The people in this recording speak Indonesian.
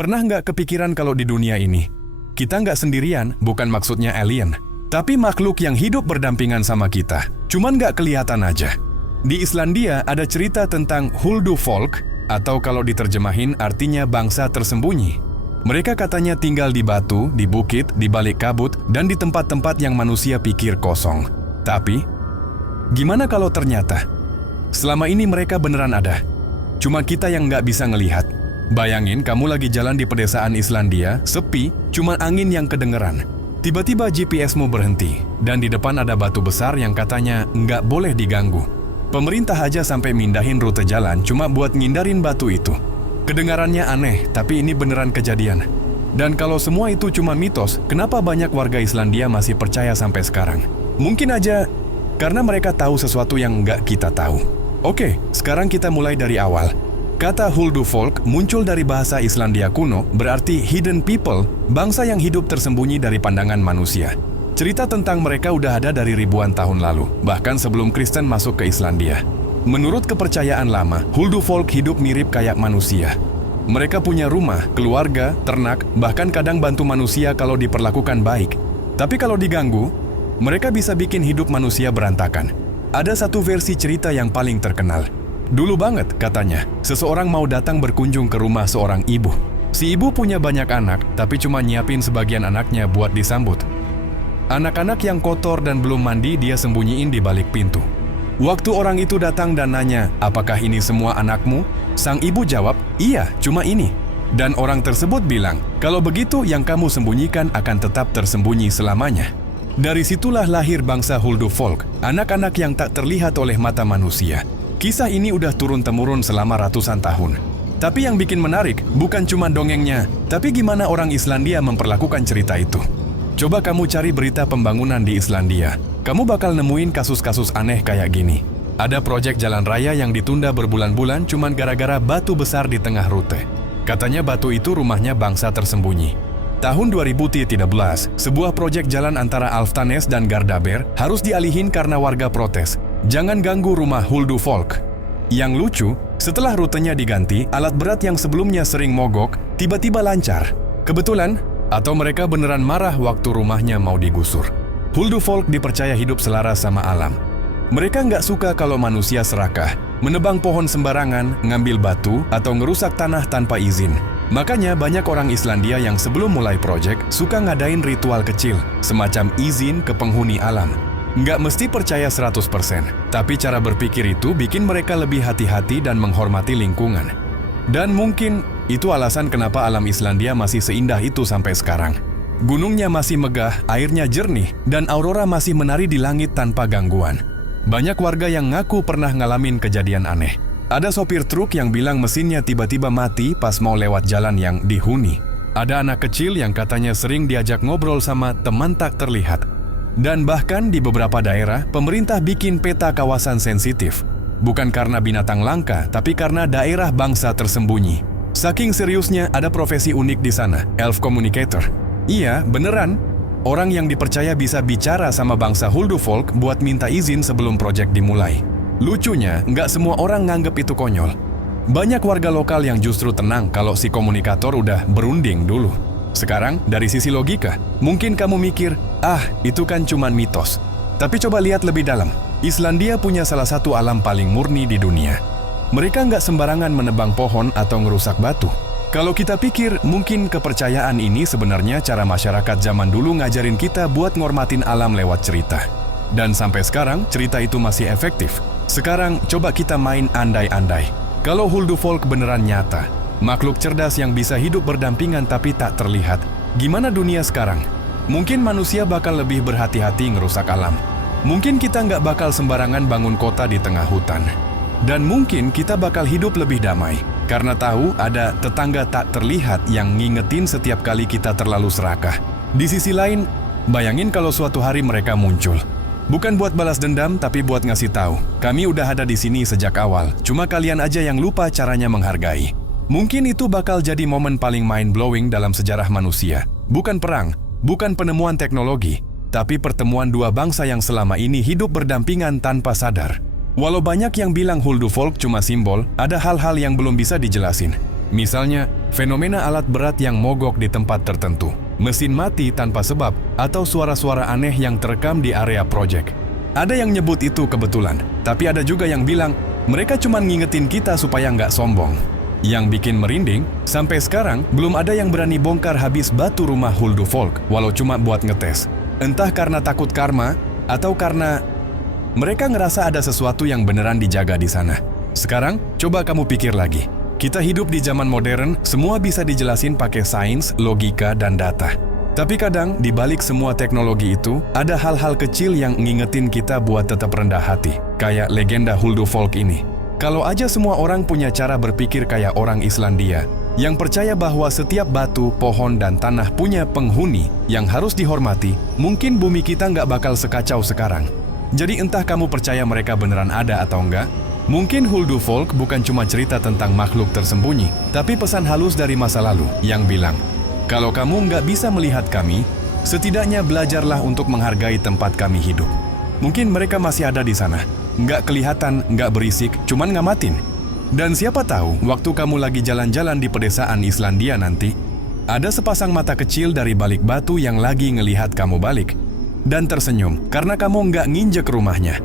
Pernah nggak kepikiran kalau di dunia ini, kita nggak sendirian, bukan maksudnya alien, tapi makhluk yang hidup berdampingan sama kita, cuman nggak kelihatan aja. Di Islandia ada cerita tentang Huldufolk, atau kalau diterjemahin artinya bangsa tersembunyi. Mereka katanya tinggal di batu, di bukit, di balik kabut, dan di tempat-tempat yang manusia pikir kosong. Tapi, gimana kalau ternyata selama ini mereka beneran ada? Cuma kita yang nggak bisa ngelihat. Bayangin kamu lagi jalan di pedesaan Islandia, sepi, cuma angin yang kedengeran. Tiba-tiba GPS-mu berhenti, dan di depan ada batu besar yang katanya nggak boleh diganggu. Pemerintah aja sampai mindahin rute jalan cuma buat ngindarin batu itu. Kedengarannya aneh, tapi ini beneran kejadian. Dan kalau semua itu cuma mitos, kenapa banyak warga Islandia masih percaya sampai sekarang? Mungkin aja karena mereka tahu sesuatu yang nggak kita tahu. Oke, sekarang kita mulai dari awal. Kata Huldufolk muncul dari bahasa Islandia kuno, berarti hidden people, bangsa yang hidup tersembunyi dari pandangan manusia. Cerita tentang mereka udah ada dari ribuan tahun lalu, bahkan sebelum Kristen masuk ke Islandia. Menurut kepercayaan lama, Huldufolk hidup mirip kayak manusia. Mereka punya rumah, keluarga, ternak, bahkan kadang bantu manusia kalau diperlakukan baik. Tapi kalau diganggu, mereka bisa bikin hidup manusia berantakan. Ada satu versi cerita yang paling terkenal. Dulu banget, katanya, seseorang mau datang berkunjung ke rumah seorang ibu. Si ibu punya banyak anak, tapi cuma nyiapin sebagian anaknya buat disambut. Anak-anak yang kotor dan belum mandi dia sembunyiin di balik pintu. Waktu orang itu datang dan nanya, apakah ini semua anakmu? Sang ibu jawab, iya, cuma ini. Dan orang tersebut bilang, kalau begitu yang kamu sembunyikan akan tetap tersembunyi selamanya. Dari situlah lahir bangsa Huldufolk, anak-anak yang tak terlihat oleh mata manusia. Kisah ini udah turun-temurun selama ratusan tahun. Tapi yang bikin menarik, bukan cuma dongengnya, tapi gimana orang Islandia memperlakukan cerita itu. Coba kamu cari berita pembangunan di Islandia. Kamu bakal nemuin kasus-kasus aneh kayak gini. Ada proyek jalan raya yang ditunda berbulan-bulan cuman gara-gara batu besar di tengah rute. Katanya batu itu rumahnya bangsa tersembunyi. Tahun 2013, sebuah proyek jalan antara Alftanes dan Gardaber harus dialihin karena warga protes. Jangan ganggu rumah Huldufolk. Yang lucu, setelah rutenya diganti, alat berat yang sebelumnya sering mogok, tiba-tiba lancar. Kebetulan, atau mereka beneran marah waktu rumahnya mau digusur. Huldufolk dipercaya hidup selaras sama alam. Mereka nggak suka kalau manusia serakah, menebang pohon sembarangan, ngambil batu, atau ngerusak tanah tanpa izin. Makanya banyak orang Islandia yang sebelum mulai proyek suka ngadain ritual kecil, semacam izin ke penghuni alam. Nggak mesti percaya 100%, tapi cara berpikir itu bikin mereka lebih hati-hati dan menghormati lingkungan. Dan mungkin itu alasan kenapa alam Islandia masih seindah itu sampai sekarang. Gunungnya masih megah, airnya jernih, dan aurora masih menari di langit tanpa gangguan. Banyak warga yang ngaku pernah ngalamin kejadian aneh. Ada sopir truk yang bilang mesinnya tiba-tiba mati pas mau lewat jalan yang dihuni. Ada anak kecil yang katanya sering diajak ngobrol sama teman tak terlihat. Dan bahkan di beberapa daerah, pemerintah bikin peta kawasan sensitif. Bukan karena binatang langka, tapi karena daerah bangsa tersembunyi. Saking seriusnya, ada profesi unik di sana, elf communicator. Iya, beneran. Orang yang dipercaya bisa bicara sama bangsa Huldufolk buat minta izin sebelum proyek dimulai. Lucunya, nggak semua orang nganggep itu konyol. Banyak warga lokal yang justru tenang kalau si komunikator udah berunding dulu. Sekarang, dari sisi logika, mungkin kamu mikir, itu kan cuman mitos. Tapi coba lihat lebih dalam. Islandia punya salah satu alam paling murni di dunia. Mereka nggak sembarangan menebang pohon atau ngerusak batu. Kalau kita pikir, mungkin kepercayaan ini sebenarnya cara masyarakat zaman dulu ngajarin kita buat ngormatin alam lewat cerita. Dan sampai sekarang, cerita itu masih efektif. Sekarang, coba kita main andai-andai. Kalau Huldufolk beneran nyata, makhluk cerdas yang bisa hidup berdampingan tapi tak terlihat. Gimana dunia sekarang? Mungkin manusia bakal lebih berhati-hati ngerusak alam. Mungkin kita nggak bakal sembarangan bangun kota di tengah hutan. Dan mungkin kita bakal hidup lebih damai. Karena tahu ada tetangga tak terlihat yang ngingetin setiap kali kita terlalu serakah. Di sisi lain, bayangin kalau suatu hari mereka muncul. Bukan buat balas dendam, tapi buat ngasih tahu. Kami udah ada di sini sejak awal. Cuma kalian aja yang lupa caranya menghargai. Mungkin itu bakal jadi momen paling mind-blowing dalam sejarah manusia. Bukan perang, bukan penemuan teknologi, tapi pertemuan dua bangsa yang selama ini hidup berdampingan tanpa sadar. Walau banyak yang bilang Huldufolk cuma simbol, ada hal-hal yang belum bisa dijelasin. Misalnya, fenomena alat berat yang mogok di tempat tertentu, mesin mati tanpa sebab, atau suara-suara aneh yang terekam di area proyek. Ada yang nyebut itu kebetulan, tapi ada juga yang bilang mereka cuma ngingetin kita supaya nggak sombong. Yang bikin merinding, sampai sekarang belum ada yang berani bongkar habis batu rumah Huldufolk, walau cuma buat ngetes. Entah karena takut karma, atau karena mereka ngerasa ada sesuatu yang beneran dijaga di sana. Sekarang, coba kamu pikir lagi. Kita hidup di zaman modern, semua bisa dijelasin pakai sains, logika, dan data. Tapi kadang, di balik semua teknologi itu, ada hal-hal kecil yang ngingetin kita buat tetap rendah hati. Kayak legenda Huldufolk ini. Kalau aja semua orang punya cara berpikir kayak orang Islandia, yang percaya bahwa setiap batu, pohon, dan tanah punya penghuni yang harus dihormati, mungkin bumi kita nggak bakal sekacau sekarang. Jadi entah kamu percaya mereka beneran ada atau enggak, mungkin Huldufolk bukan cuma cerita tentang makhluk tersembunyi, tapi pesan halus dari masa lalu yang bilang, kalau kamu nggak bisa melihat kami, setidaknya belajarlah untuk menghargai tempat kami hidup. Mungkin mereka masih ada di sana, nggak kelihatan, nggak berisik, cuman ngamatin. Dan siapa tahu, waktu kamu lagi jalan-jalan di pedesaan Islandia nanti, ada sepasang mata kecil dari balik batu yang lagi ngelihat kamu balik, dan tersenyum karena kamu nggak nginjek rumahnya.